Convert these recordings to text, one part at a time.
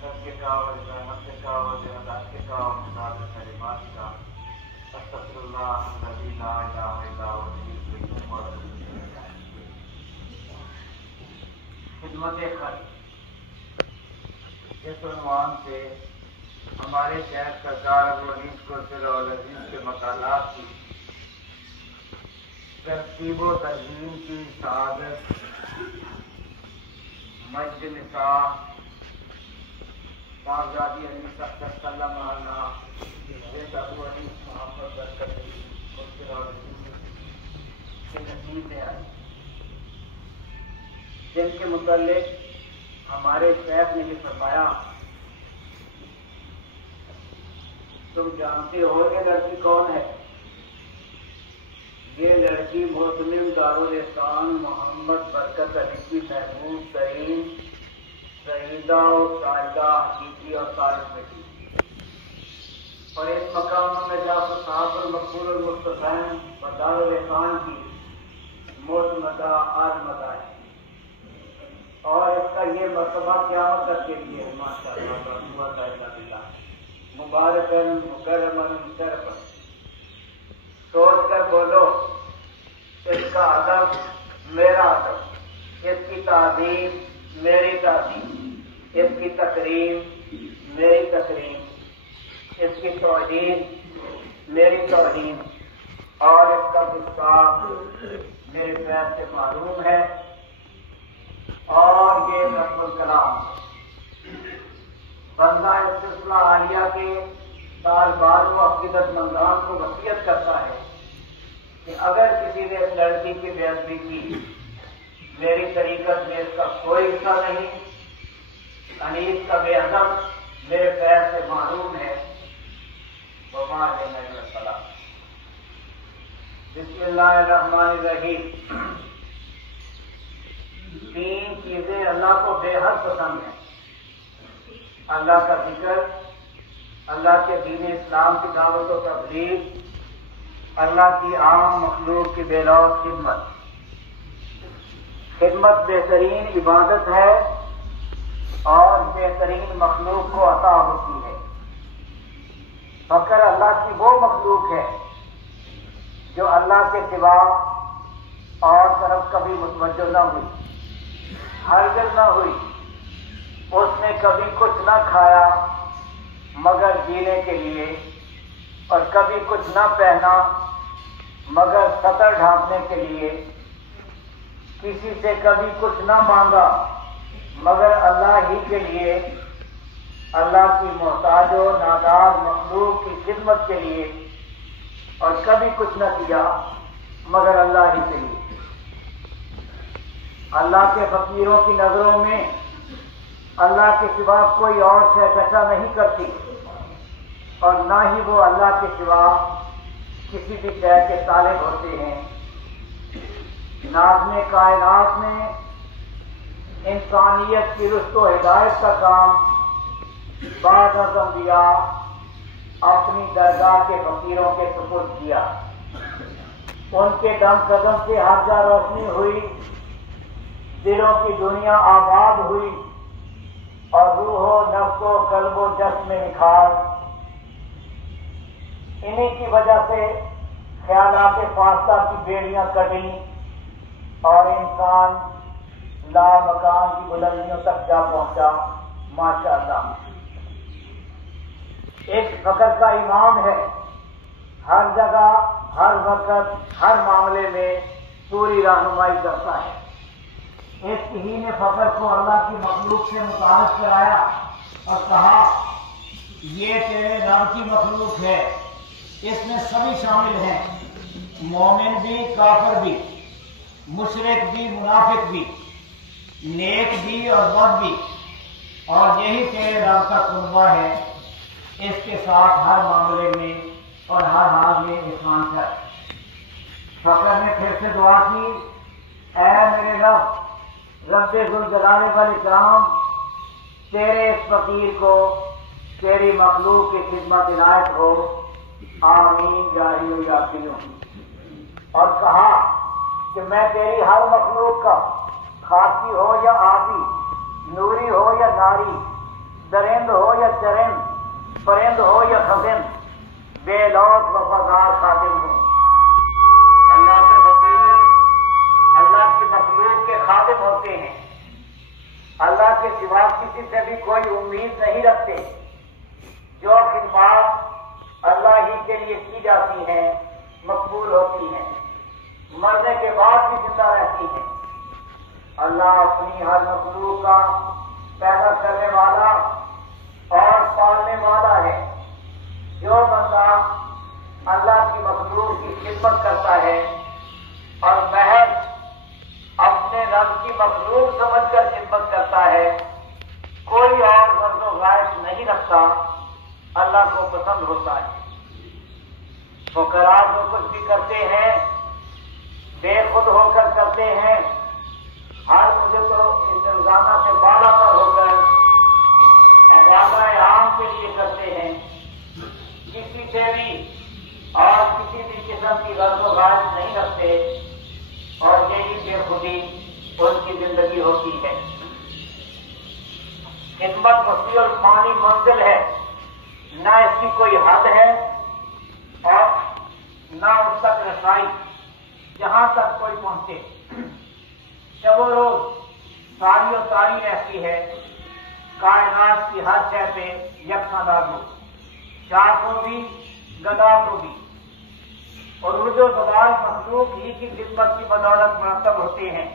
صدقے کا اور رحمت کا اور عدالت کا اور مداد کلمات کا استغفر اللہ الذی لا الہ الا هو الحی القیوم واتوب الیہ. خدمت خلق اس عنوان سے ہمارے شیخ سرکار ابوالعز قدس العزیز کے مقالات کی ترتیب و تنظیم کی سعادت مجد نساء صاحبزادی علی سخت سلم اللہ حضرت ابوالعز محمد برکت قدس العزیز کے نصیب میں آئی، جن کے متعلق ہمارے شیخ نے یہ فرمایا، تم جانتے ہو یہ لڑکی کون ہے؟ یہ لڑکی محتمم دارالحسان محمد برکت علی کی محبوب ترین سعیدہ اور سائدہ حقیقی اور صالح بیٹی، اور اس مقام میں جا کر صاحب المقبول المصطفین اور دارالحسان کی معتمدہ آزمدہ ہے، اور اس کا یہ مرتبہ قیامت تک کے لیے ماشاء اللہ مبارک مکرم مشرف. سوچ کر بولو، اس کا ادب میرا ادب، اس کی تعظیم میری تعظیم، اس کی تکریم میری تکریم، اس کی توہین میری توہین، اور اس کا گستاخ میرے پیر سے معلوم ہے. اور یہ رب الکلام بندہ اس سلسلہ عالیہ کے طالبان و عقیدت مندان کو وصیت کرتا ہے کہ اگر کسی نے اس لڑکی کی بے ادبی کی، میری طریقت میں اس کا کوئی حصہ نہیں، انیس کا بے ادب میرے پیر سے معلوم ہے. وما علینا الا البلاغ. بسم اللہ الرحمن الرحیم. تین چیزیں اللہ کو بے حد پسند ہیں: اللہ کا ذکر، اللہ کے دین اسلام کی دعوت و تبلیغ، اللہ کی عام مخلوق کی بے لوث خدمت. خدمت بہترین عبادت ہے اور بہترین مخلوق کو عطا ہوتی ہے. فقر اللہ کی وہ مخلوق ہے جو اللہ کے سوا اور طرف کبھی متوجہ نہ ہوئی، ہرگز نہ ہوئی. اس نے کبھی کچھ نہ کھایا مگر جینے کے لیے، اور کبھی کچھ نہ پہنا مگر سطر ڈھانپنے کے لیے. کسی سے کبھی کچھ نہ مانگا مگر اللہ ہی کے لیے، اللہ کی محتاج و نادار مخلوق کی خدمت کے لیے. اور کبھی کچھ نہ کیا مگر اللہ ہی کے لیے. اللہ کے فقیروں کی نظروں میں اللہ کے سوا کوئی اور شے ٹچا نہیں کرتی، اور نہ ہی وہ اللہ کے سوا کسی بھی شے کے طالب ہوتے ہیں. ناظم کائنات میں انسانیت کی رشد و ہدایت کا کام بعد از انبیاء اپنی درگاہ کے فقیروں کے سپرد کیا. ان کے دم قدم سے ہر جا روشنی ہوئی، دلوں کی دنیا آباد ہوئی، اور روح و نفس و قلب و جسم میں نکھار. انہی کی وجہ سے خیالات فاصلہ کی بیڑیاں کٹیں اور انسان لا مکان کی بلندیوں تک جا پہنچا. ماشاءاللہ ایک فقر کا امام ہے، ہر جگہ ہر وقت ہر معاملے میں پوری رہنمائی کرتا ہے. ایک ہی نے فقر کو اللہ کی مخلوق سے متعارف کرایا اور کہا یہ تیرے رب کی مخلوق ہے، اس میں سبھی شامل ہیں، مومن بھی کافر بھی، مشرک بھی منافق بھی، نیک بھی اور بد بھی، اور یہی تیرے رب کا قربہ ہے. اس کے ساتھ ہر معاملے میں اور ہر حال میں احسان کر. فقر نے پھر سے دعا کی، اے میرے رب ذوالجلال والاکرام، تیرے اس فقیر کو تیری مخلوق کی خدمت عنایت ہو، آمین جاری جاتی ہوں. اور کہا کہ میں تیری ہر مخلوق کا، خاصی ہو یا آبی، نوری ہو یا ناری، درند ہو یا چرند، پرند ہو یا خزند، بے لوٹ وفادار خادم ہوں۔ اللہ کے فقیر اللہ کی مخلوق کے خادم ہوتے ہیں، اللہ کے سوا کسی سے بھی کوئی امید نہیں رکھتے۔ جو خدمات اللہ ہی کے لیے کی جاتی ہیں مقبول ہوتی ہیں، مرنے کے بعد بھی زندہ رہتی ہیں۔ اللہ اپنی ہر مخلوق کا پیدا کرنے والا اور پالنے والا ہے۔ جو بندہ اللہ کی مخلوق کی خدمت کرتا ہے اور محض اپنے رب کی مخلوق سمجھ کر خدمت کرتا ہے، کوئی اور غرض و غائب نہیں رکھتا، اللہ کو پسند ہوتا ہے۔ فقراء جو کچھ بھی کرتے ہیں بے خود ہو کر کرتے ہیں، ہر مجھے تو روزانہ سے بالا تر ہو کر افراد عام کے لیے کرتے ہیں، کسی سے بھی اور کسی بھی قسم کی غرض و غائب نہیں رکھتے، اور یہی بے خودی ان کی زندگی ہوتی ہے۔ خدمت وسیع المانی منزل ہے، نہ اس کی کوئی حد ہے اور نہ اس تک رسائی جہاں تک کوئی پہنچے۔ شب و روز ساری و تاری رہتی ہے، کائنات کی ہر شے پہ یکساں لاگو، شاہ کو بھی گدا کو بھی، اور عروج و زوال مخلوق ہی کی خدمت کی بدولت مرتب ہوتے ہیں،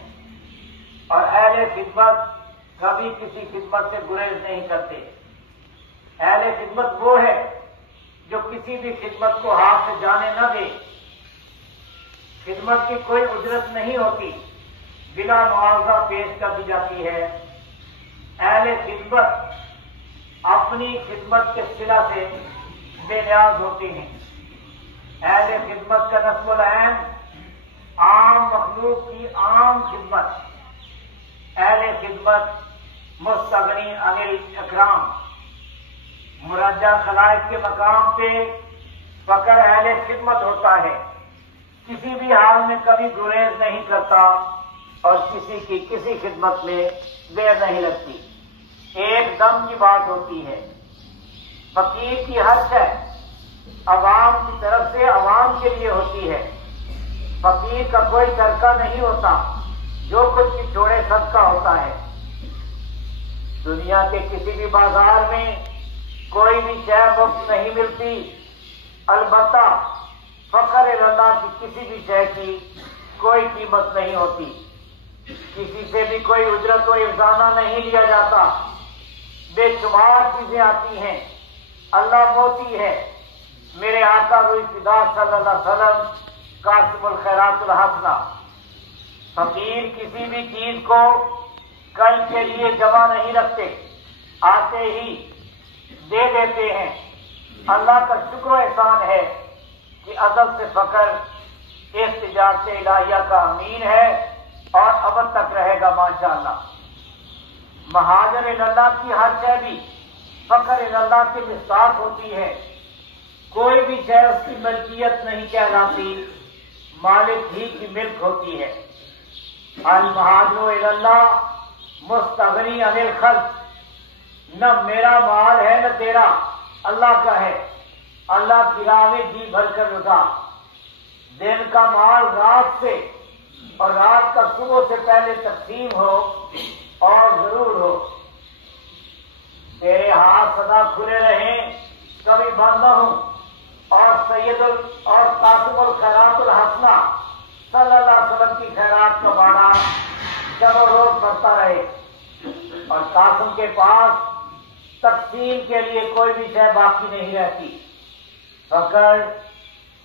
اور اہل خدمت کبھی کسی خدمت سے گریز نہیں کرتے۔ اہل خدمت وہ ہے جو کسی بھی خدمت کو ہاتھ سے جانے نہ دے۔ خدمت کی کوئی اجرت نہیں ہوتی، بلا معاوضہ پیش کر دی جاتی ہے۔ اہل خدمت اپنی خدمت کے صلہ سے بے نیاز ہوتے ہیں۔ اہل خدمت کا نصب العین عام مخلوق کی عام خدمت۔ اہل خدمت مستغنی عن الاکرام، مرجع خلائق کے مقام پہ فقر اہل خدمت ہوتا ہے، کسی بھی حال میں کبھی گریز نہیں کرتا اور کسی کی کسی خدمت میں دیر نہیں لگتی۔ ایک دم کی بات ہوتی ہے۔ فقیر کی ہر شے عوام کی طرف سے عوام کے لیے ہوتی ہے۔ فقیر کا کوئی ترکہ نہیں ہوتا، جو کچھ بھی چھوڑے صدقہ ہوتا ہے۔ دنیا کے کسی بھی بازار میں کوئی بھی شے مفت نہیں ملتی، البتہ فقر اللہ کی کسی بھی شے کی کوئی قیمت نہیں ہوتی، کسی سے بھی کوئی اجرت و افزانہ نہیں لیا جاتا۔ بے شمار چیزیں آتی ہیں، اللہ موتی ہے۔ میرے آقا روح فدا صلی اللہ علیہ وسلم قاسم الخیرات الحسنہ۔ فقیر کسی بھی چیز کو کل کے لیے جمع نہیں رکھتے، آتے ہی دے دیتے ہیں۔ اللہ کا شکر و احسان ہے کہ ازل سے فقر اس تجارت الہیہ کا امین ہے اور ابد تک رہے گا ماشاءاللہ۔ مہاجر اللہ کی ہر شے بھی فقر اللہ کی مصداق ہوتی ہے۔ کوئی بھی شے اس کی ملکیت نہیں کہلاتی، مالک ہی کی ملک ہوتی ہے۔ المہاجر اللہ مستغنی عن الخلق، نہ میرا مال ہے نہ تیرا، اللہ کا ہے۔ اللہ کی راہ میں جی بھر کر لٹا، دن کا مال رات سے اور رات کا صبح سے پہلے تقسیم ہو اور ضرور ہو۔ تیرے ہاتھ سدا کھلے رہیں، کبھی بند نہ ہوں، اور اور قاسم الخیرات الحسنہ صلی اللہ علیہ وسلم کی خیرات کا باڑا شب و روز بڑھتا رہے، اور قاسم کے پاس تقسیم کے لیے کوئی بھی شے باقی نہیں رہتی۔ فقر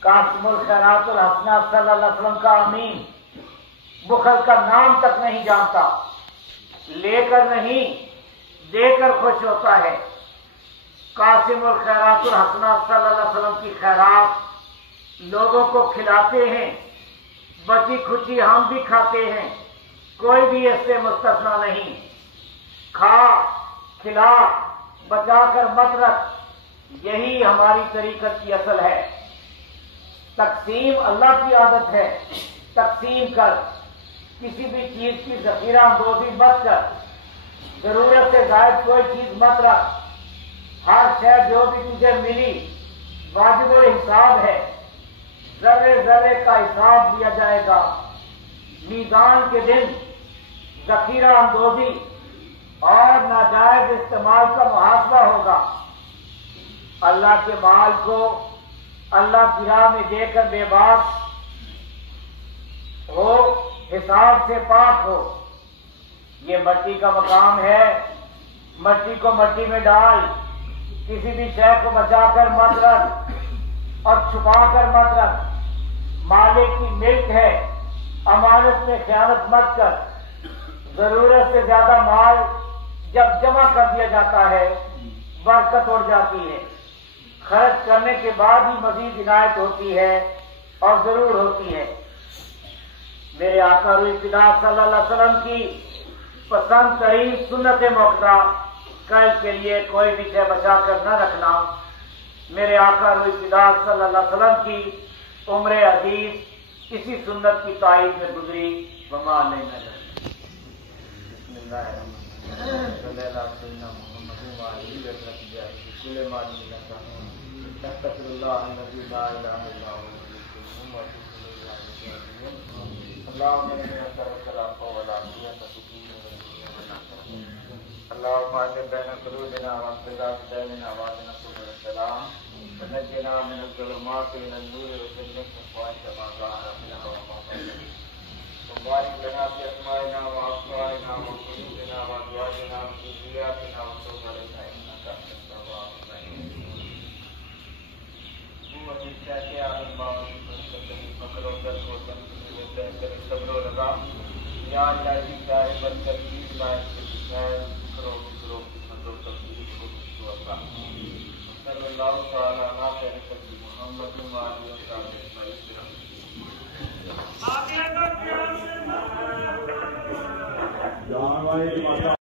قاسم الخیرات الحسنہ صلی اللہ علیہ وسلم کا امین بخل کا نام تک نہیں جانتا، لے کر نہیں دے کر خوش ہوتا ہے۔ قاسم الخیرات الحسنہ صلی اللہ علیہ وسلم کی خیرات لوگوں کو کھلاتے ہیں، بچی کھچی ہم بھی کھاتے ہیں، کوئی بھی اس سے مستثنا نہیں۔ کھا کھلا بچا کر مت رکھ، یہی ہماری طریقت کی اصل ہے۔ تقسیم اللہ کی عادت ہے، تقسیم کر، کسی بھی چیز کی ذخیرہ اندوزی مت کر، ضرورت سے زائد کوئی چیز مت رکھ۔ ہر شے جو بھی تجھے ملی واجب الحساب ہے، ذرے ذرے کا حساب لیا جائے گا۔ میزان کے دن ذخیرہ اندوزی اور ناجائز استعمال کا محاسبہ ہوگا۔ اللہ کے مال کو اللہ کی راہ میں دے کر بے باک ہو، حساب سے پاک ہو۔ یہ مٹی کا مقام ہے، مٹی کو مٹی میں ڈال، کسی بھی شے کو بچا کر مت رکھ اور چھپا کر مت رکھ۔ مالک کی ملک ہے، امانت میں خیانت مت کر۔ ضرورت سے زیادہ مال جب جمع کر دیا جاتا ہے برکت اڑ جاتی ہے، خرچ کرنے کے بعد ہی مزید عنایت ہوتی ہے اور ضرور ہوتی ہے۔ میرے آقا روح خدا صلی اللہ علیہ وسلم کی پسند ترین سنت موقع کل کے لیے کوئی بھی شے بچا کر نہ رکھنا۔ میرے آقا روح خدا صلی اللہ علیہ وسلم کی عمر عزیز اسی سنت کی تائید میں گزری۔ وما علینا بسم اللہ الرحمن صلی اللہ سیدنا محمد وعلی کل ما استغفر اللہ الذی لا الہ الا هو اللهم اني اسالك العفو والعافيه في الدين والدنيا اللهم اجعل بين قلوبنا واختلاف بيننا واهدنا سبل السلام ونجنا من الظلمات الى النور وجنبنا الفواحش ما ظهر منها وما بطن وبارك لنا في اسمائنا واصواتنا وقلوبنا وازواجنا وذرياتنا وتب علينا انك انت التواب الرحيم فکر و درد و صبر و رضا یا اللہ جی صاحب الترکیب فکر و قسمت و تفصیل کو صلی اللہ تعالیٰ علیہ وسلم محمد